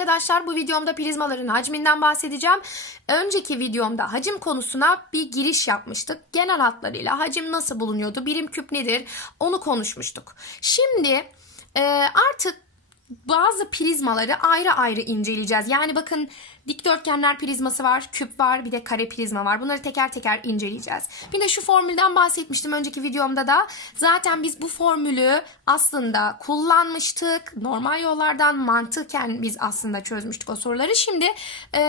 arkadaşlar. Bu videomda prizmaların hacminden bahsedeceğim. Önceki videomda hacim konusuna bir giriş yapmıştık. Genel hatlarıyla hacim nasıl bulunuyordu, birim küp nedir onu konuşmuştuk. Şimdi e, artık bazı prizmaları ayrı ayrı inceleyeceğiz. Yani bakın dikdörtgenler prizması var, küp var, bir de kare prizma var. Bunları teker teker inceleyeceğiz. Bir de şu formülden bahsetmiştim önceki videomda da. Zaten biz bu formülü aslında kullanmıştık. Normal yollardan mantıken biz aslında çözmüştük o soruları. Şimdi e,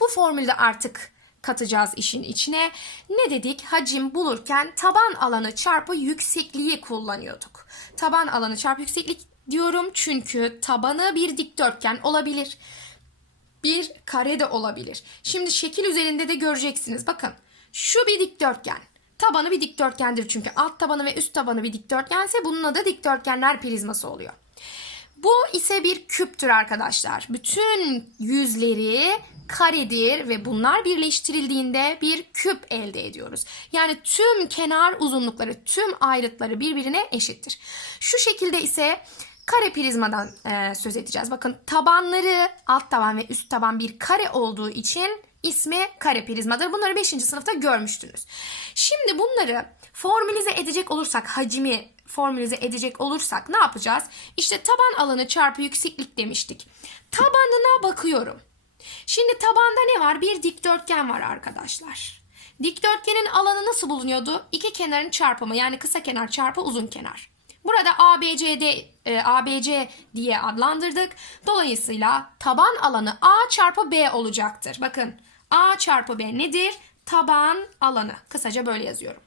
bu formülde artık katacağız işin içine. Ne dedik? Hacim bulurken taban alanı çarpı yüksekliği kullanıyorduk. Taban alanı çarpı yükseklik diyorum çünkü tabanı bir dikdörtgen olabilir. Bir kare de olabilir. Şimdi şekil üzerinde de göreceksiniz. Bakın şu bir dikdörtgen. Tabanı bir dikdörtgendir çünkü alt tabanı ve üst tabanı bir dikdörtgense bunun adı dikdörtgenler prizması oluyor. Bu ise bir küptür arkadaşlar. Bütün yüzleri karedir ve bunlar birleştirildiğinde bir küp elde ediyoruz. Yani tüm kenar uzunlukları, tüm ayrıtları birbirine eşittir. Şu şekilde ise kare prizmadan e, söz edeceğiz. Bakın tabanları alt taban ve üst taban bir kare olduğu için ismi kare prizmadır. Bunları 5. sınıfta görmüştünüz. Şimdi bunları formülize edecek olursak hacmi formülize edecek olursak ne yapacağız? İşte taban alanı çarpı yükseklik demiştik. Tabanına bakıyorum. Şimdi tabanda ne var? Bir dikdörtgen var arkadaşlar. Dikdörtgenin alanı nasıl bulunuyordu? İki kenarın çarpımı yani kısa kenar çarpı uzun kenar. Burada ABCD, e, ABC diye adlandırdık. Dolayısıyla taban alanı A çarpı B olacaktır. Bakın A çarpı B nedir? Taban alanı. Kısaca böyle yazıyorum.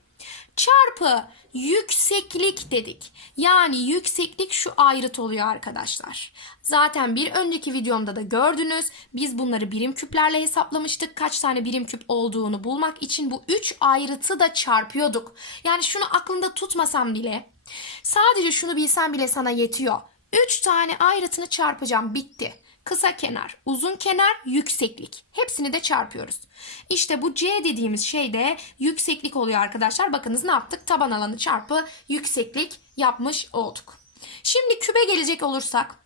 Çarpı yükseklik dedik. Yani yükseklik şu ayrıt oluyor arkadaşlar. Zaten bir önceki videomda da gördünüz. Biz bunları birim küplerle hesaplamıştık. Kaç tane birim küp olduğunu bulmak için bu 3 ayrıtı da çarpıyorduk. Yani şunu aklında tutmasam bile sadece şunu bilsen bile sana yetiyor. 3 tane ayrıtını çarpacağım bitti. Kısa kenar, uzun kenar, yükseklik. Hepsini de çarpıyoruz. İşte bu C dediğimiz şey de yükseklik oluyor arkadaşlar. Bakınız ne yaptık? Taban alanı çarpı yükseklik yapmış olduk. Şimdi küpe gelecek olursak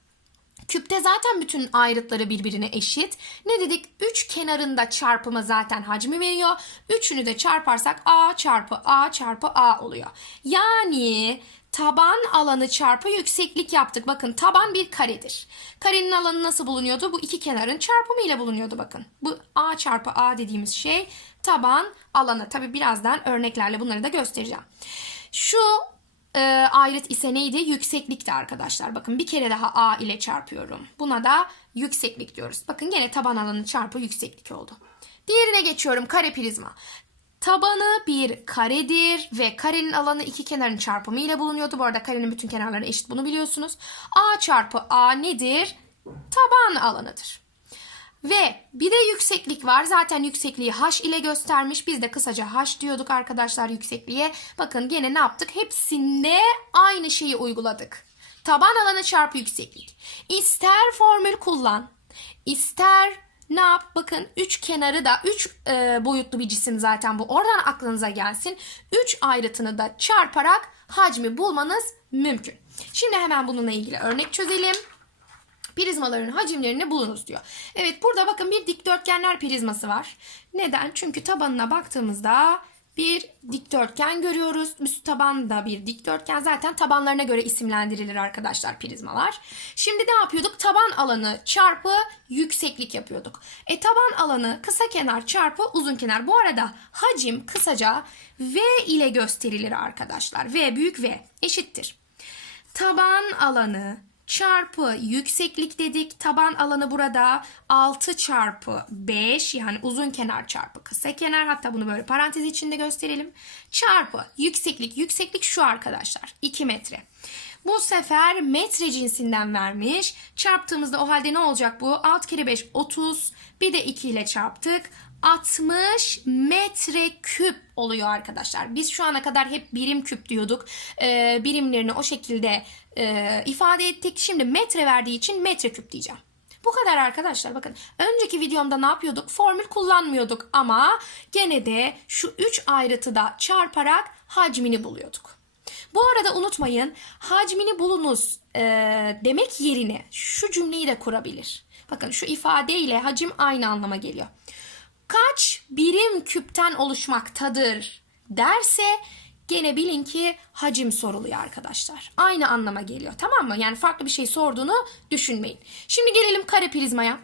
Küpte zaten bütün ayrıtları birbirine eşit. Ne dedik? Üç kenarında çarpımı zaten hacmi veriyor. Üçünü de çarparsak A çarpı A çarpı A oluyor. Yani taban alanı çarpı yükseklik yaptık. Bakın taban bir karedir. Karenin alanı nasıl bulunuyordu? Bu iki kenarın çarpımı ile bulunuyordu bakın. Bu A çarpı A dediğimiz şey taban alanı. Tabi birazdan örneklerle bunları da göstereceğim. Şu e, ayrıt ise neydi? Yükseklikti arkadaşlar. Bakın bir kere daha A ile çarpıyorum. Buna da yükseklik diyoruz. Bakın gene taban alanı çarpı yükseklik oldu. Diğerine geçiyorum. Kare prizma. Tabanı bir karedir ve karenin alanı iki kenarın çarpımı ile bulunuyordu. Bu arada karenin bütün kenarları eşit bunu biliyorsunuz. A çarpı A nedir? Taban alanıdır. Ve bir de yükseklik var. Zaten yüksekliği h ile göstermiş. Biz de kısaca h diyorduk arkadaşlar yüksekliğe. Bakın gene ne yaptık? Hepsinde aynı şeyi uyguladık. Taban alanı çarpı yükseklik. İster formül kullan, ister ne yap? Bakın üç kenarı da üç e, boyutlu bir cisim zaten bu. Oradan aklınıza gelsin. Üç ayrıtını da çarparak hacmi bulmanız mümkün. Şimdi hemen bununla ilgili örnek çözelim prizmaların hacimlerini bulunuz diyor. Evet burada bakın bir dikdörtgenler prizması var. Neden? Çünkü tabanına baktığımızda bir dikdörtgen görüyoruz. Üst taban da bir dikdörtgen. Zaten tabanlarına göre isimlendirilir arkadaşlar prizmalar. Şimdi ne yapıyorduk? Taban alanı çarpı yükseklik yapıyorduk. E taban alanı kısa kenar çarpı uzun kenar. Bu arada hacim kısaca V ile gösterilir arkadaşlar. V büyük V eşittir. Taban alanı çarpı yükseklik dedik. Taban alanı burada 6 çarpı 5 yani uzun kenar çarpı kısa kenar. Hatta bunu böyle parantez içinde gösterelim. Çarpı yükseklik. Yükseklik şu arkadaşlar 2 metre. Bu sefer metre cinsinden vermiş. Çarptığımızda o halde ne olacak bu? 6 kere 5 30. Bir de 2 ile çarptık. 60 metre küp oluyor arkadaşlar. Biz şu ana kadar hep birim küp diyorduk. Ee, birimlerini o şekilde e, ifade ettik. Şimdi metre verdiği için metre küp diyeceğim. Bu kadar arkadaşlar. Bakın önceki videomda ne yapıyorduk? Formül kullanmıyorduk ama gene de şu 3 ayrıtıda çarparak hacmini buluyorduk. Bu arada unutmayın hacmini bulunuz e, demek yerine şu cümleyi de kurabilir. Bakın şu ifade ile hacim aynı anlama geliyor. Kaç birim küpten oluşmaktadır derse gene bilin ki hacim soruluyor arkadaşlar. Aynı anlama geliyor tamam mı? Yani farklı bir şey sorduğunu düşünmeyin. Şimdi gelelim kare prizmaya.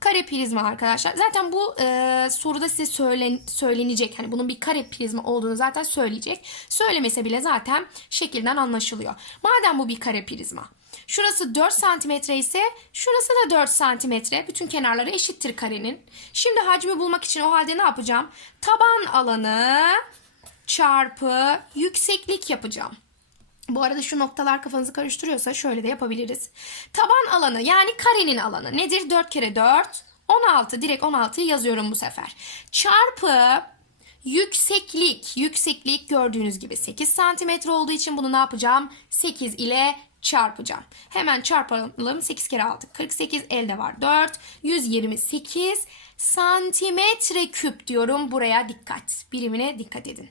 Kare prizma arkadaşlar. Zaten bu e, soruda size söylen, söylenecek. Hani bunun bir kare prizma olduğunu zaten söyleyecek. Söylemese bile zaten şekilden anlaşılıyor. Madem bu bir kare prizma. Şurası 4 santimetre ise şurası da 4 santimetre. Bütün kenarları eşittir karenin. Şimdi hacmi bulmak için o halde ne yapacağım? Taban alanı çarpı yükseklik yapacağım. Bu arada şu noktalar kafanızı karıştırıyorsa şöyle de yapabiliriz. Taban alanı yani karenin alanı nedir? 4 kere 4 16 direkt 16'yı yazıyorum bu sefer. Çarpı yükseklik. Yükseklik gördüğünüz gibi 8 santimetre olduğu için bunu ne yapacağım? 8 ile çarpacağım. Hemen çarpalım. 8 kere 6 48 elde var 4 128 santimetre küp diyorum. Buraya dikkat. Birimine dikkat edin.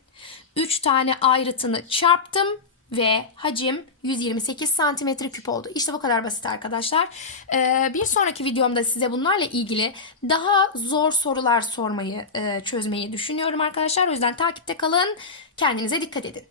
3 tane ayrıtını çarptım ve hacim 128 santimetre küp oldu. İşte bu kadar basit arkadaşlar. Ee, bir sonraki videomda size bunlarla ilgili daha zor sorular sormayı, e, çözmeyi düşünüyorum arkadaşlar. O yüzden takipte kalın. Kendinize dikkat edin.